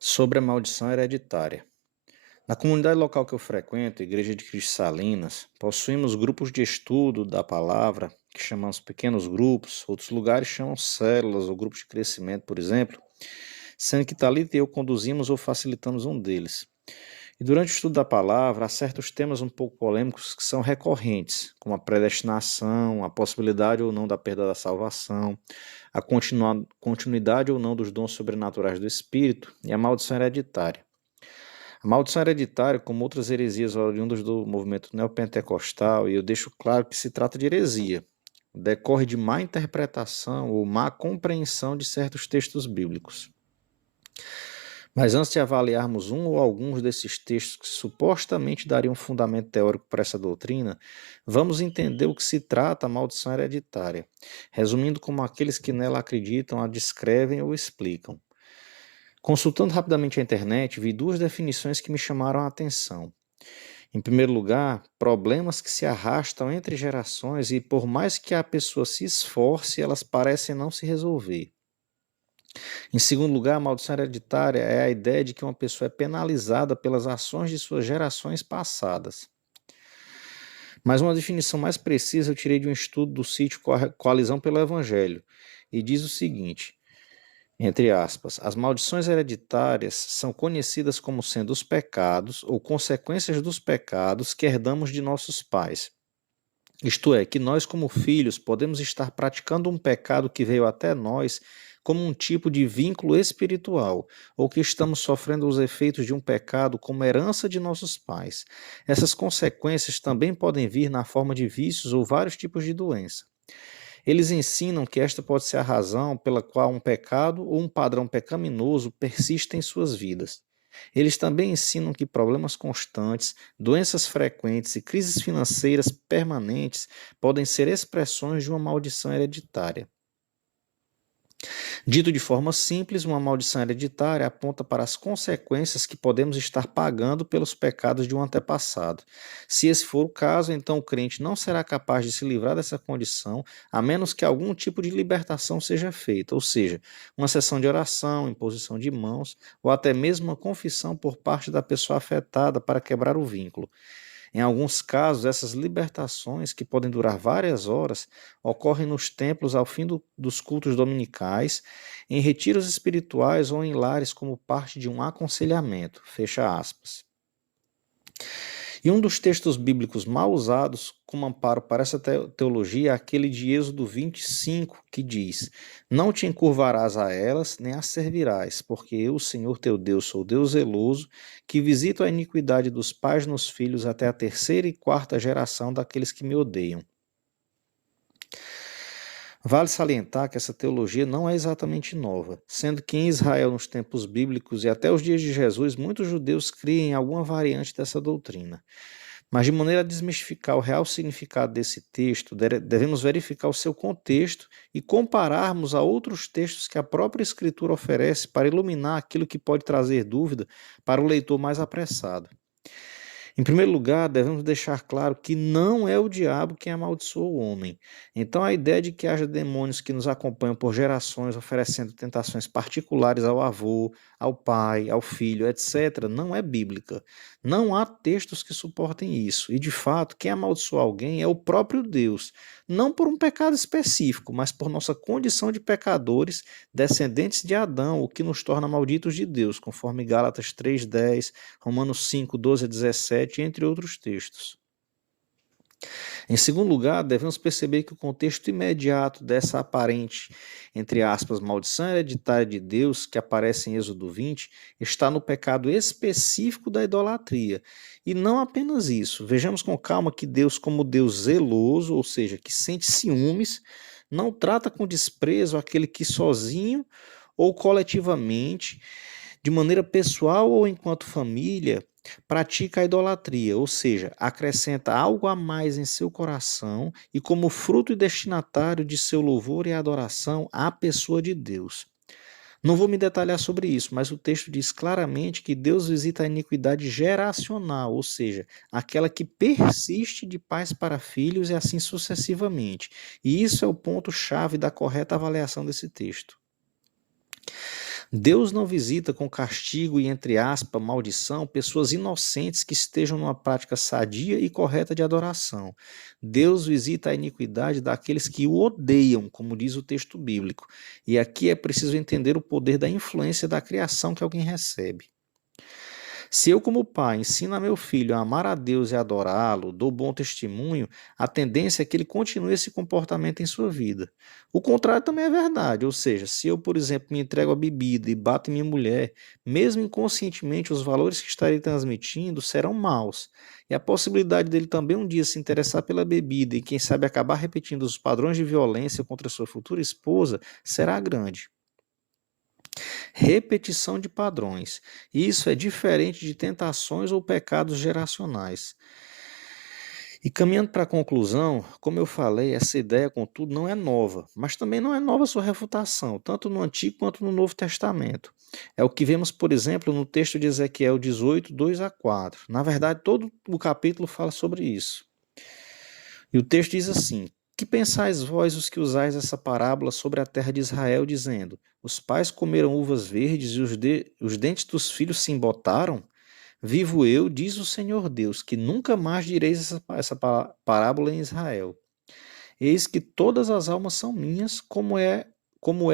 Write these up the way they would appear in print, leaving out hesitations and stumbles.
Sobre a maldição hereditária. Na comunidade local que eu frequento, a Igreja de Cristo Salinas, possuímos grupos de estudo da palavra, que chamamos pequenos grupos, outros lugares chamam células ou grupos de crescimento, por exemplo, sendo que Thalita e eu conduzimos ou facilitamos um deles. E durante o estudo da palavra, há certos temas um pouco polêmicos que são recorrentes, como a predestinação, a possibilidade ou não da perda da salvação, a continuidade ou não dos dons sobrenaturais do Espírito e a maldição hereditária. A maldição hereditária, como outras heresias oriundas do movimento neopentecostal, e eu deixo claro que se trata de heresia, decorre de má interpretação ou má compreensão de certos textos bíblicos. Mas antes de avaliarmos um ou alguns desses textos que supostamente dariam um fundamento teórico para essa doutrina, vamos entender o que se trata a maldição hereditária, resumindo como aqueles que nela acreditam a descrevem ou explicam. Consultando rapidamente a internet, vi duas definições que me chamaram a atenção. Em primeiro lugar, problemas que se arrastam entre gerações e, por mais que a pessoa se esforce, elas parecem não se resolver. Em segundo lugar, a maldição hereditária é a ideia de que uma pessoa é penalizada pelas ações de suas gerações passadas. Mas uma definição mais precisa eu tirei de um estudo do sítio Coalizão pelo Evangelho, e diz o seguinte: entre aspas, as maldições hereditárias são conhecidas como sendo os pecados ou consequências dos pecados que herdamos de nossos pais. Isto é, que nós, como filhos, podemos estar praticando um pecado que veio até nós como um tipo de vínculo espiritual, ou que estamos sofrendo os efeitos de um pecado como herança de nossos pais. Essas consequências também podem vir na forma de vícios ou vários tipos de doença. Eles ensinam que esta pode ser a razão pela qual um pecado ou um padrão pecaminoso persiste em suas vidas. Eles também ensinam que problemas constantes, doenças frequentes e crises financeiras permanentes podem ser expressões de uma maldição hereditária. Dito de forma simples, uma maldição hereditária aponta para as consequências que podemos estar pagando pelos pecados de um antepassado. Se esse for o caso, então o crente não será capaz de se livrar dessa condição, a menos que algum tipo de libertação seja feita, ou seja, uma sessão de oração, imposição de mãos, ou até mesmo uma confissão por parte da pessoa afetada para quebrar o vínculo. Em alguns casos, essas libertações, que podem durar várias horas, ocorrem nos templos ao fim dos cultos dominicais, em retiros espirituais ou em lares como parte de um aconselhamento. Fecha aspas. E um dos textos bíblicos mal usados como amparo para essa teologia é aquele de Êxodo 25, que diz: Não te encurvarás a elas, nem as servirás, porque eu, o Senhor teu Deus, sou Deus zeloso, que visito a iniquidade dos pais nos filhos até a terceira e quarta geração daqueles que me odeiam. Vale salientar que essa teologia não é exatamente nova, sendo que em Israel, nos tempos bíblicos e até os dias de Jesus, muitos judeus criam em alguma variante dessa doutrina. Mas, de maneira a desmistificar o real significado desse texto, devemos verificar o seu contexto e compararmos a outros textos que a própria Escritura oferece para iluminar aquilo que pode trazer dúvida para o leitor mais apressado. Em primeiro lugar, devemos deixar claro que não é o diabo quem amaldiçoa o homem. Então, a ideia de que haja demônios que nos acompanham por gerações, oferecendo tentações particulares ao avô, ao pai, ao filho, etc., não é bíblica. Não há textos que suportem isso. E, de fato, quem amaldiçoa alguém é o próprio Deus. Não por um pecado específico, mas por nossa condição de pecadores, descendentes de Adão, o que nos torna malditos de Deus, conforme Gálatas 3:10, Romanos 5:12 a 17, entre outros textos. Em segundo lugar, devemos perceber que o contexto imediato dessa aparente, entre aspas, maldição hereditária de Deus, que aparece em Êxodo 20, está no pecado específico da idolatria. E não apenas isso. Vejamos com calma que Deus, como Deus zeloso, ou seja, que sente ciúmes, não trata com desprezo aquele que sozinho ou coletivamente, de maneira pessoal ou enquanto família, pratica a idolatria, ou seja, acrescenta algo a mais em seu coração e como fruto e destinatário de seu louvor e adoração à pessoa de Deus. Não vou me detalhar sobre isso, mas o texto diz claramente que Deus visita a iniquidade geracional, ou seja, aquela que persiste de pais para filhos e assim sucessivamente. E isso é o ponto-chave da correta avaliação desse texto. Deus não visita com castigo e, entre aspas, maldição, pessoas inocentes que estejam numa prática sadia e correta de adoração. Deus visita a iniquidade daqueles que o odeiam, como diz o texto bíblico. E aqui é preciso entender o poder da influência da criação que alguém recebe. Se eu, como pai, ensino a meu filho a amar a Deus e adorá-lo, dou bom testemunho, a tendência é que ele continue esse comportamento em sua vida. O contrário também é verdade, ou seja, se eu, por exemplo, me entrego à bebida e bato em minha mulher, mesmo inconscientemente, os valores que estarei transmitindo serão maus. E a possibilidade dele também um dia se interessar pela bebida e, quem sabe, acabar repetindo os padrões de violência contra sua futura esposa será grande. Repetição de padrões. Isso é diferente de tentações ou pecados geracionais. E caminhando para a conclusão, como eu falei, essa ideia, contudo, não é nova, mas também não é nova sua refutação, tanto no Antigo quanto no Novo Testamento. É o que vemos, por exemplo, no texto de Ezequiel 18, 2 a 4. Na verdade, todo o capítulo fala sobre isso. E o texto diz assim: Que pensais vós os que usais essa parábola sobre a terra de Israel, dizendo: Os pais comeram uvas verdes e os dentes dos filhos se embotaram? Vivo eu, diz o Senhor Deus, que nunca mais direis essa parábola em Israel. Eis que todas as almas são minhas, como é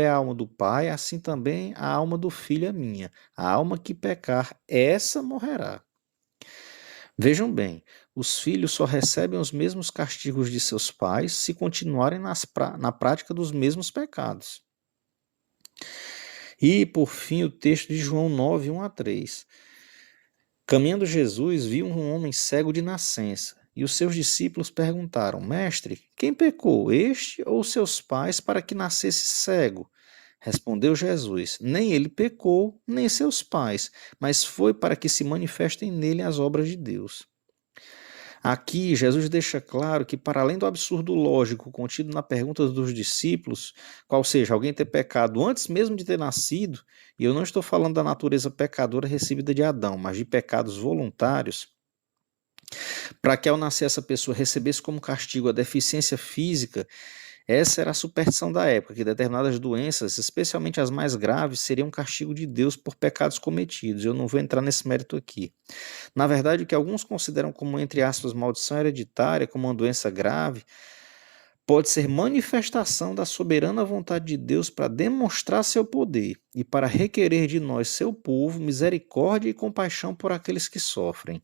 a alma do pai, assim também a alma do filho é minha. A alma que pecar, essa morrerá. Vejam bem, os filhos só recebem os mesmos castigos de seus pais se continuarem na prática dos mesmos pecados. E, por fim, o texto de João 9, 1 a 3. Caminhando Jesus viu um homem cego de nascença, e os seus discípulos perguntaram: Mestre, quem pecou, este ou seus pais, para que nascesse cego? Respondeu Jesus: Nem ele pecou, nem seus pais, mas foi para que se manifestem nele as obras de Deus. Aqui, Jesus deixa claro que, para além do absurdo lógico contido na pergunta dos discípulos, qual seja, alguém ter pecado antes mesmo de ter nascido, e eu não estou falando da natureza pecadora recebida de Adão, mas de pecados voluntários, para que ao nascer essa pessoa recebesse como castigo a deficiência física, essa era a superstição da época, que determinadas doenças, especialmente as mais graves, seriam um castigo de Deus por pecados cometidos. Eu não vou entrar nesse mérito aqui. Na verdade, o que alguns consideram como, entre aspas, maldição hereditária, como uma doença grave, pode ser manifestação da soberana vontade de Deus para demonstrar seu poder e para requerer de nós, seu povo, misericórdia e compaixão por aqueles que sofrem.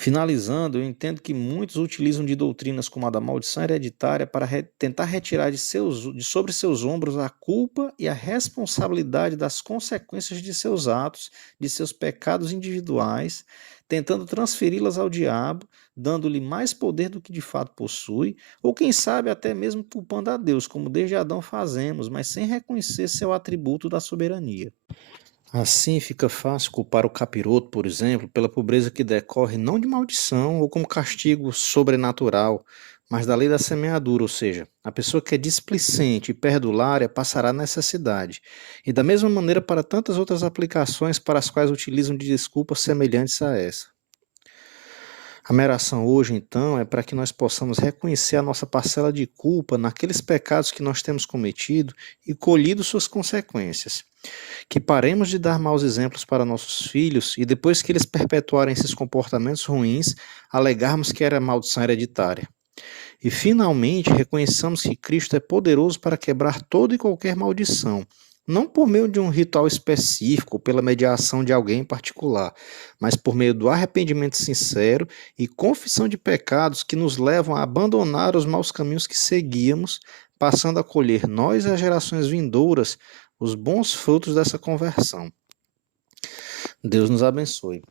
Finalizando, eu entendo que muitos utilizam de doutrinas como a da maldição hereditária para tentar retirar de sobre seus ombros a culpa e a responsabilidade das consequências de seus atos, de seus pecados individuais, tentando transferi-las ao diabo, dando-lhe mais poder do que de fato possui, ou quem sabe até mesmo culpando a Deus, como desde Adão fazemos, mas sem reconhecer seu atributo da soberania. Assim, fica fácil culpar o capiroto, por exemplo, pela pobreza que decorre não de maldição ou como castigo sobrenatural, mas da lei da semeadura, ou seja, a pessoa que é displicente e perdulária passará necessidade. E da mesma maneira para tantas outras aplicações para as quais utilizam de desculpas semelhantes a essa. A minha oração hoje, então, é para que nós possamos reconhecer a nossa parcela de culpa naqueles pecados que nós temos cometido e colhido suas consequências. Que paremos de dar maus exemplos para nossos filhos e depois que eles perpetuarem esses comportamentos ruins, alegarmos que era maldição hereditária. E finalmente reconheçamos que Cristo é poderoso para quebrar toda e qualquer maldição, não por meio de um ritual específico ou pela mediação de alguém em particular, mas por meio do arrependimento sincero e confissão de pecados que nos levam a abandonar os maus caminhos que seguíamos, passando a colher nós e as gerações vindouras os bons frutos dessa conversão. Deus nos abençoe.